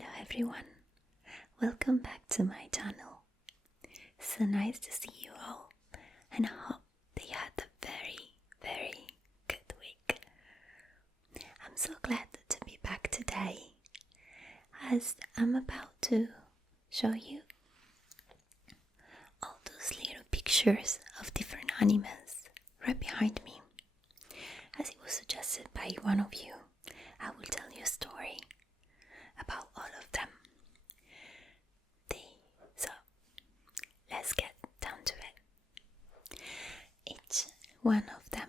Hello everyone, welcome back to my channel. So nice to see you all and I hope that you had a very good week. I'm so glad to be back today as I'm about to show you all those little pictures of different animes right behind me. As it was suggested by one of you, I will tell you a story about all of them. So let's get down to it. Each one of them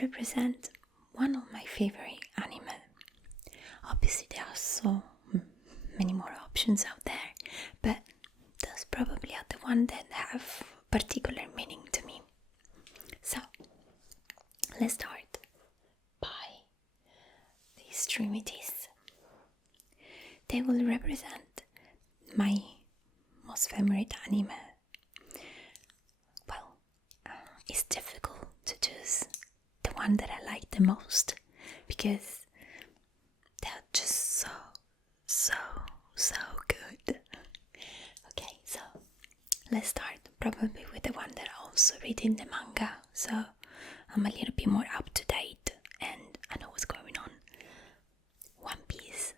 represents one of my favorite anime. Obviously there are so many more options out there, but those probably are the ones that have particular meaning to me. So let's start by the extremities. They will represent my most favorite anime. Well, it's difficult to choose the one that I like the most because they're just so good. Okay, so let's start probably with the one that I also read in the manga, so I'm a little bit more up to date and I know what's going on. One Piece.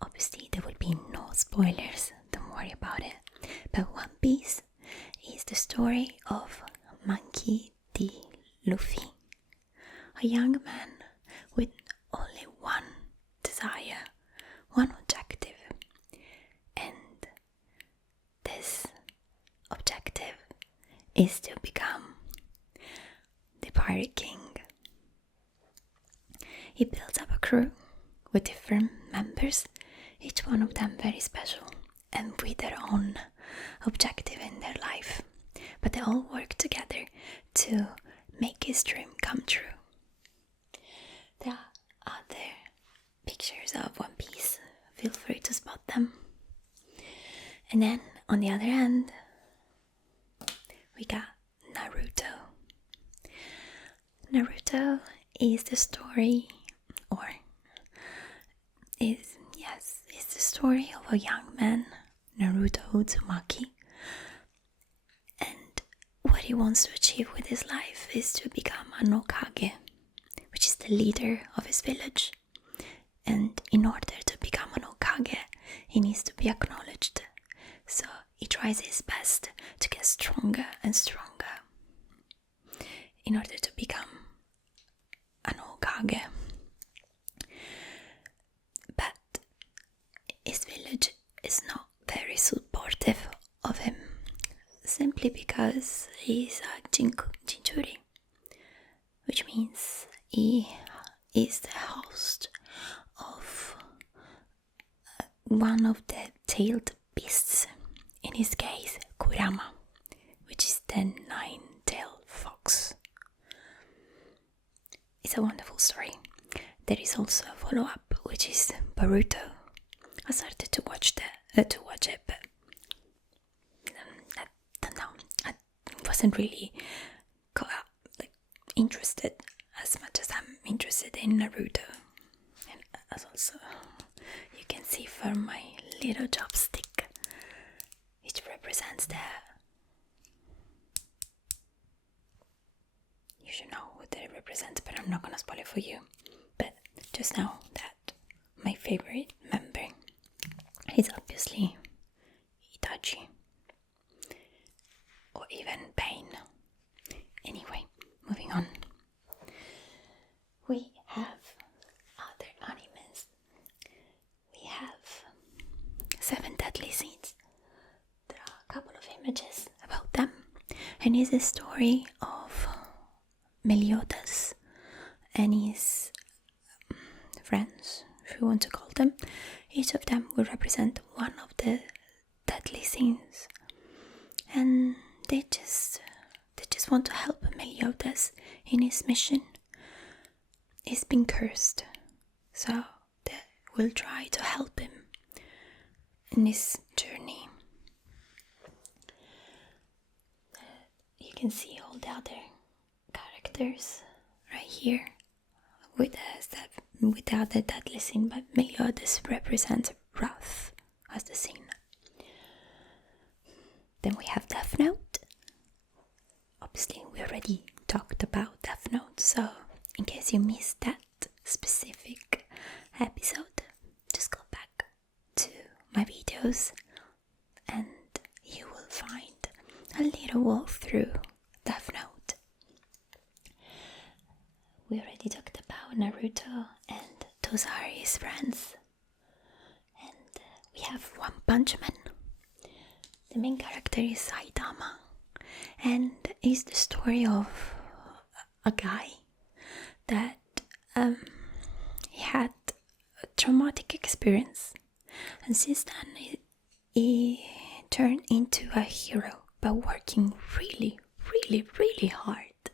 Obviously there will be no spoilers, don't worry about it, but One Piece is the story of Monkey D. Luffy, a young man with only one desire, one objective, and this objective is to become the Pirate King. He builds up a crew with different members, each one of them very special and with their own objective in their life, but they all work together to make his dream come true. There are other pictures of One Piece, feel free to spot them. And then on the other end we got Naruto. Naruto is the story, it's the story of a young man, Naruto Uzumaki, and what he wants to achieve with his life is to become an Hokage, which is the leader of his village. And in order to become an Hokage, he needs to be acknowledged. So he tries his best to get stronger and stronger in order to become an Hokage. But his village is not very supportive of him, simply because he's a Jinchuri, which means he is the host of one of the tailed beasts, in his case Kurama, which is the nine-tailed fox. It's a wonderful story. There is also a follow-up, which is Boruto. I started to watch it, but I don't know. I wasn't really interested as much as I'm interested in Naruto. And as also you can see from my little chopstick, which represents the. You should know what they represent, but I'm not gonna spoil it for you. But just know that my favorite member is obviously Itachi, or even Pain. Anyway, moving on. We have other animes. We have Seven Deadly Sins. There are a couple of images about them, and it's a story of Meliodas and his friends, if you want to call them. Each of them will represent one of the deadly sins, and they just want to help Meliodas in his mission. He's been cursed, so they will try to help him in his journey. You can see all the other characters right here with the with the other deadly sin, but Meliodas represents wrath as the sin. Then we have Death Note. Obviously, we already talked about Death Note, so in case you missed that specific episode, just go back to my videos and you will find a little walkthrough Death Note. We already talked about Naruto, and those are his friends. And we have One Punch Man. The main character is Saitama, and it's the story of a guy that he had a traumatic experience, and since then he turned into a hero by working really, really, really hard,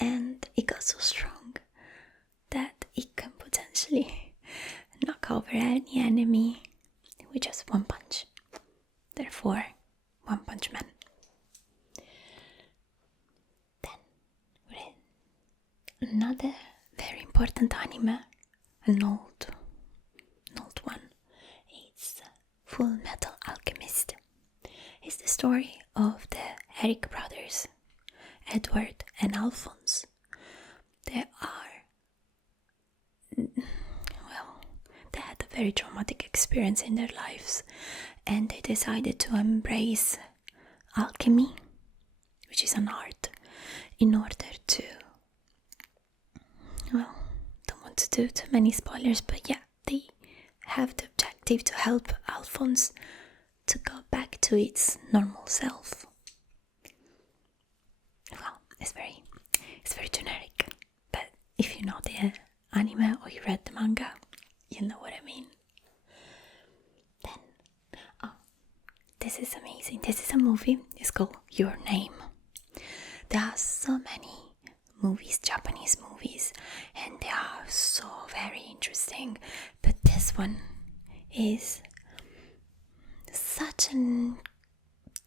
and he got so strong that he can potentially knock over any enemy with just one punch. Therefore, One Punch Man. Then we're in another very important anime, an old one. It's Fullmetal Alchemist. It's the story of the Eric brothers, Edward and Alphonse. They had a very traumatic experience in their lives, and they decided to embrace alchemy, which is an art, in order to, don't want to do too many spoilers, but yeah, they have the objective to help Alphonse to go back to its normal self. Well, it's very generic, but if you know the anime or you read the manga, you know what I mean. Then, this is amazing. This is a movie. It's called Your Name. There are so many movies, Japanese movies, and they are so very interesting. But this one is such an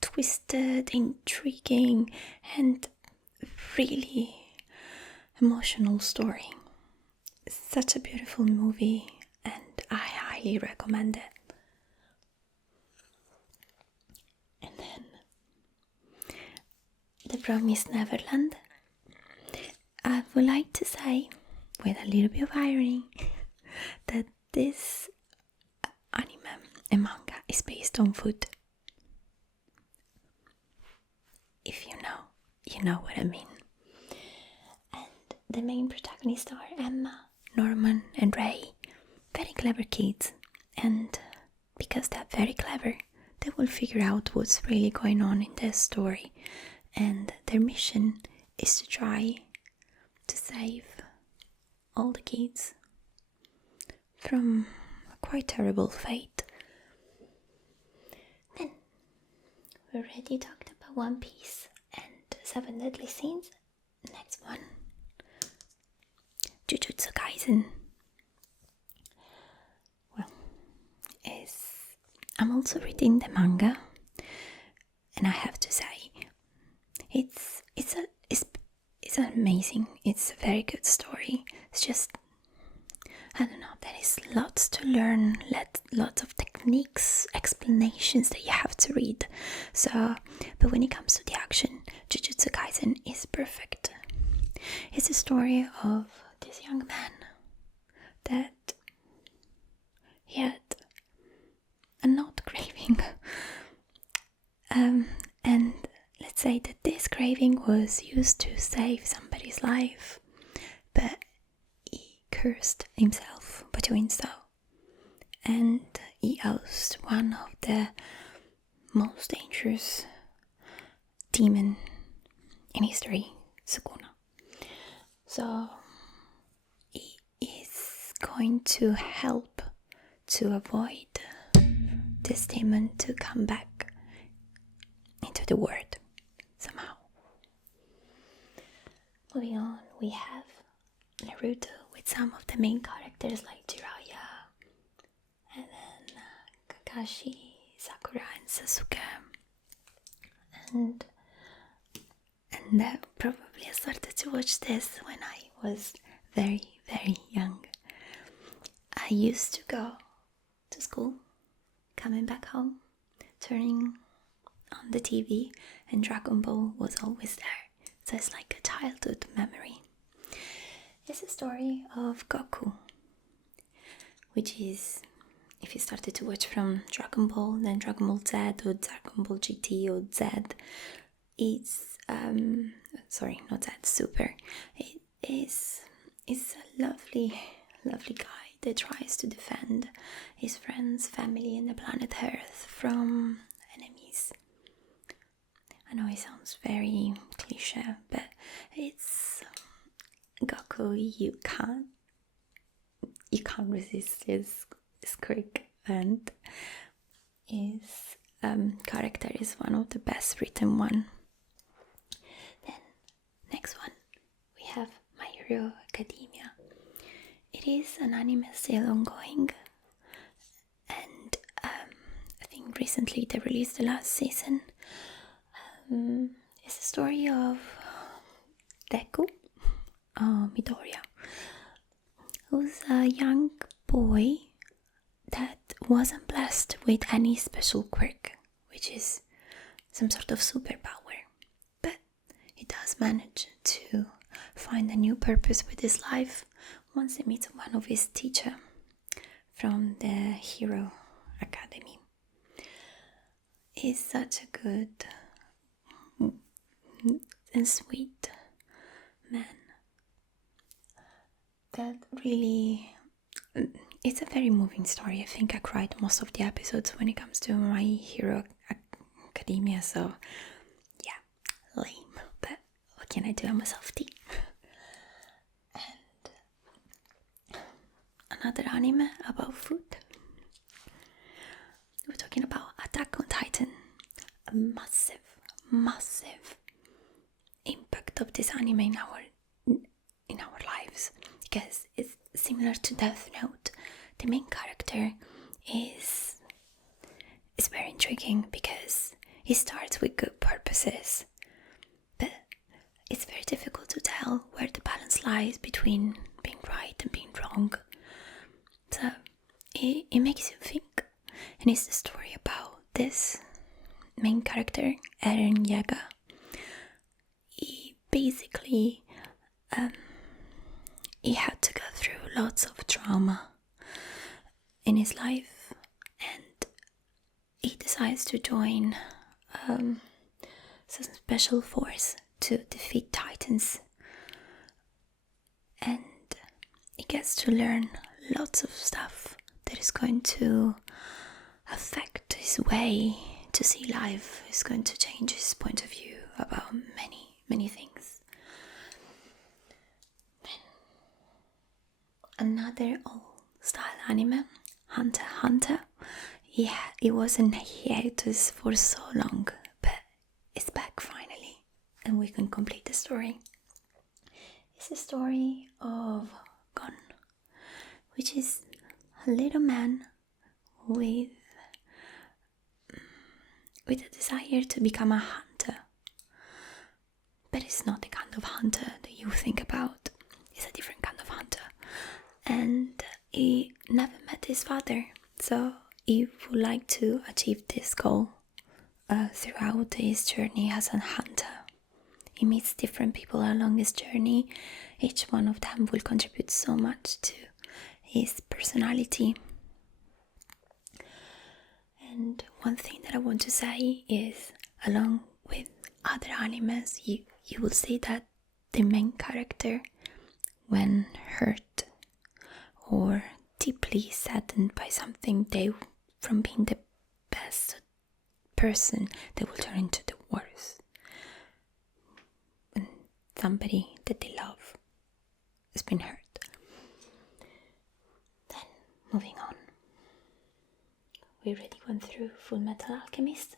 twisted, intriguing, and really emotional story. It's such a beautiful movie, and I highly recommend it. And then The Promised Neverland. I would like to say, with a little bit of irony, that this anime and manga is based on food. If you know, you know what I mean. And the main protagonists are Emma, Norman and Ray. Very clever kids, and because they're very clever, they will figure out what's really going on in their story, and their mission is to try to save all the kids from a quite terrible fate. Then we already talked about One Piece and Seven Deadly Sins. Next one, Jujutsu Kaisen. I'm also reading the manga, and I have to say, it's amazing. It's a very good story. It's just, I don't know, there is lots to learn, lots of techniques, explanations that you have to read. So, but when it comes to the action, Jujutsu Kaisen is perfect. It's a story of this young man that he had a not craving, and let's say that this craving was used to save somebody's life, but he cursed himself by doing so, and he housed one of the most dangerous demon in history, Sukuna. So he is going to help to avoid this demon to come back into the world somehow. Moving on, we have Naruto with some of the main characters like Jiraiya, and then Kakashi, Sakura and Sasuke, and probably I started to watch this when I was very, very young, I used to go to school, coming back home, turning on the TV, and Dragon Ball was always there. So it's like a childhood memory. It's a story of Goku, which is, if you started to watch from Dragon Ball, then Dragon Ball Z or Dragon Ball GT or Z, it's sorry, not Z, Super. It's a lovely guy that tries to defend his friends, family, and the planet Earth from enemies. I know it sounds very cliche, but it's Goku. You can't resist his quirk, and his character is one of the best written one. Then next one we have My Hero Academia. It is an anime still ongoing, and I think recently they released the last season. It's a story of Deku Midoriya, who's a young boy that wasn't blessed with any special quirk, which is some sort of superpower, but he does manage to find a new purpose with his life once he meets one of his teachers from the Hero Academy. He's such a good and sweet man that really, it's a very moving story. I think I cried most of the episodes when it comes to My Hero Academia, so yeah, lame, but what can I do? I'm a softie. And another anime about food. We're talking about Attack on Titan. A massive impact of this anime in our lives, because it's similar to Death Note. The main character is very intriguing because he starts with good purposes, but it's very difficult to tell where the balance lies between being right and being wrong. So it makes you think, and it's the story about this main character, Eren Yeager. He basically he had to go through lots of trauma in his life, and he decides to join some special force to defeat Titans, and he gets to learn lots of stuff that is going to affect his way to see life. Is going to change his point of view about many things. Another old style anime, Hunter x Hunter. Yeah, it was in hiatus for so long, but it's back finally, and we can complete the story. It's a story of Gon, which is a little man with a desire to become a hunter. But it's not the kind of hunter that you think about. It's a different kind of hunter. And he never met his father, so he would like to achieve this goal throughout his journey as a hunter. He meets different people along his journey. Each one of them will contribute so much to his personality. And one thing that I want to say is, along with other animes, you will see that the main character, when hurt or deeply saddened by something, from being the best person, they will turn into the worst. When somebody that they love has been hurt. Then, moving on. We already went through Fullmetal Alchemist.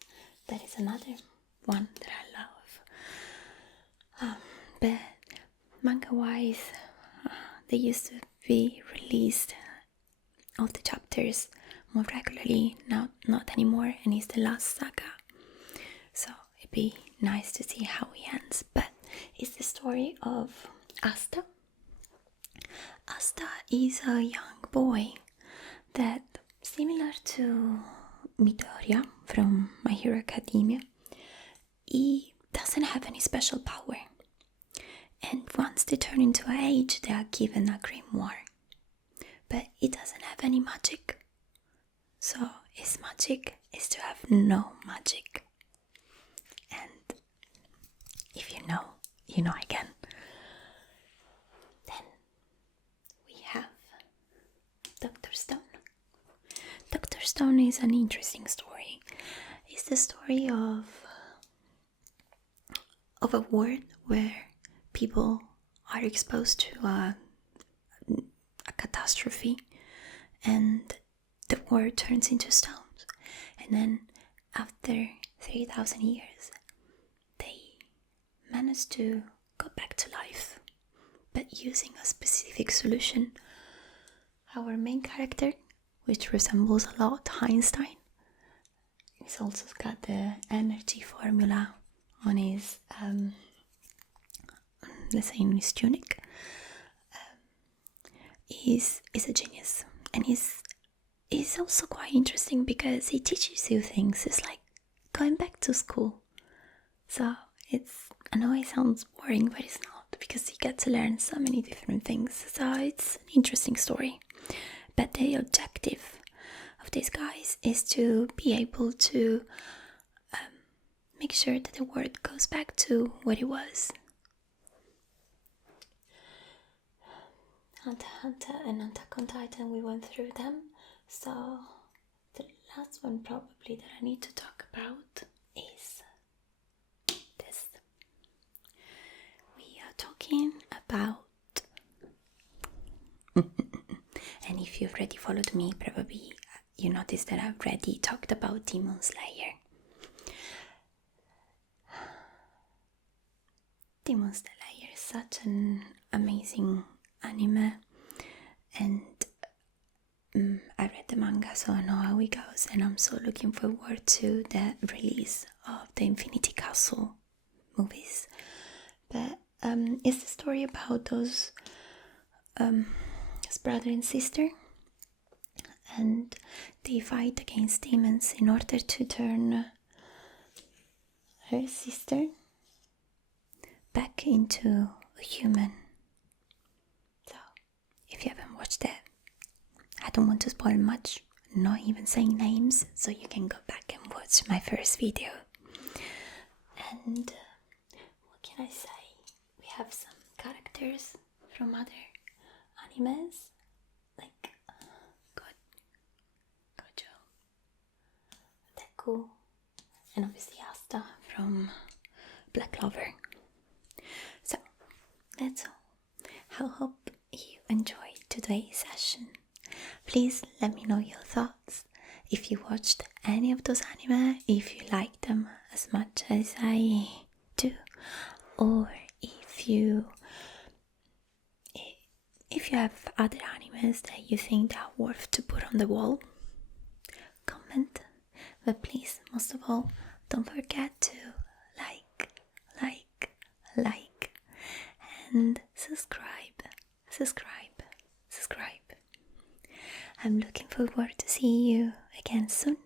That is another one that I love. But manga-wise, they used to be released of the chapters more regularly, now not anymore, and it's the last saga. So it'd be nice to see how he ends. But it's the story of Asta. Asta is a young boy that, similar to Midoriya from My Hero Academia, he doesn't have any special power. And once they turn into an age, they are given a grimoire. But he doesn't have any magic. So his magic is to have no magic. And if you know again. Then we have Dr. Stone. Dr. Stone is an interesting story. It's the story of a world where people are exposed to a catastrophe and the world turns into stones. And then after 3,000 years, they manage to go back to life, but using a specific solution. Our main character, which resembles a lot Einstein, he's also got the energy formula on his, let's say, in his tunic. He's a genius, and he's also quite interesting because he teaches you things. It's like going back to school. So I know it sounds boring, but it's not, because you get to learn so many different things. So it's an interesting story. But the objective of these guys is to be able to make sure that the world goes back to what it was. Hunter x Hunter and Attack on Titan, we went through them. So the last one probably that I need to talk about is this. We are talking about and if you've already followed me, probably you noticed that I've already talked about Demon Slayer. Demon Slayer is such an amazing anime, and I read the manga, so I know how it goes, and I'm so looking forward to the release of the Infinity Castle movies. But it's the story about those brother and sister, and they fight against demons in order to turn her sister back into a human. So if you haven't watched it, I don't want to spoil much, not even saying names, so you can go back and watch my first video. And what can I say? We have some characters from other animes, like Gojo, Deku, and obviously Asta from Black Clover. So that's all. I hope you enjoyed today's session. Please let me know your thoughts. If you watched any of those anime, if you like them as much as I do, or if you have other animes that you think are worth to put on the wall, comment. But please, most of all, don't forget to like, and subscribe. I'm looking forward to see you again soon.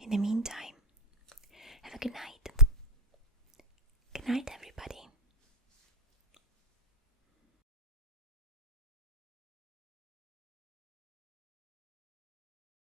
In the meantime, have a good night. Good night, everybody.